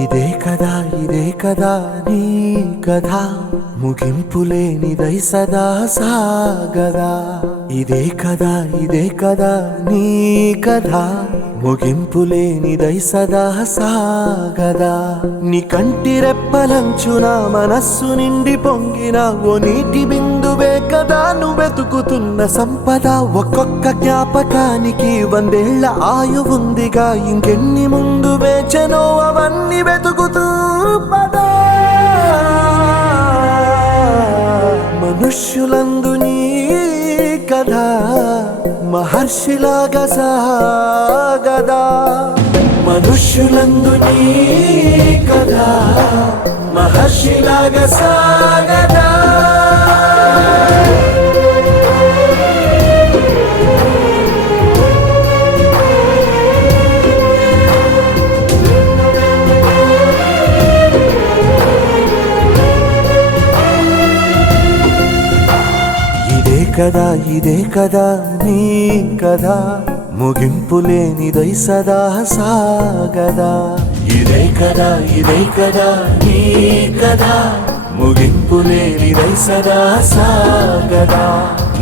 ఇదే కదా నీ కథ ముగింపులేనిదై సదా సాగదా. ఇదే కదా నీ కథ ముగింపులేనిదై సదా సాగదా. నీ కంటి రెప్పలంచున మనస్సు నిండి పొంగిన ఓ నీటి బిందువే కదా నువ్వెతుకుతున్న సంపద. ఒక్కొక్క జ్ఞాపకానికి 100 ఏళ్ల ఆయువుందిగా, ఇంకెన్ని ముందు వేచనో అవన్నీ వెతుకుతూ పదా. మనుష్యులందు నీ కథ మహర్షిలాగా సాగదా. మనుష్యులందు నీ కథ మహర్షిలాగా సాగదా. ఇదే కదా నీ కథ ముగింపులేనిదై సదా సాగదా. ఇదే కదా నీ కథ ముగింపులేనిదై సదా సాగదా.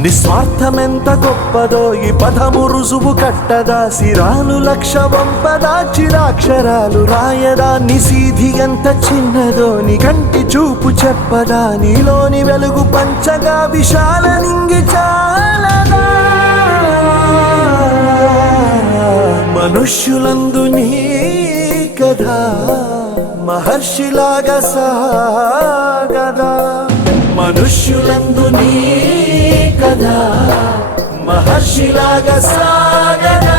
నిస్వార్థమెంత గొప్పదో ఈ పదము రుజువు కట్టదా. సిరాలు లక్ష వంపదా, చిరాక్షరాలు రాయదా. నిశీధి ఎంత చిన్నదో నీ కంటి చూపు చెప్పదా. నీలోని వెలుగు పంచగా విశాల నింగి చాలదా. మనుష్యులందు నీ కథ మహర్షిలాగా సాగదా. మనుష్యులందు నీ కథ మహర్షిలాగా సాగదా.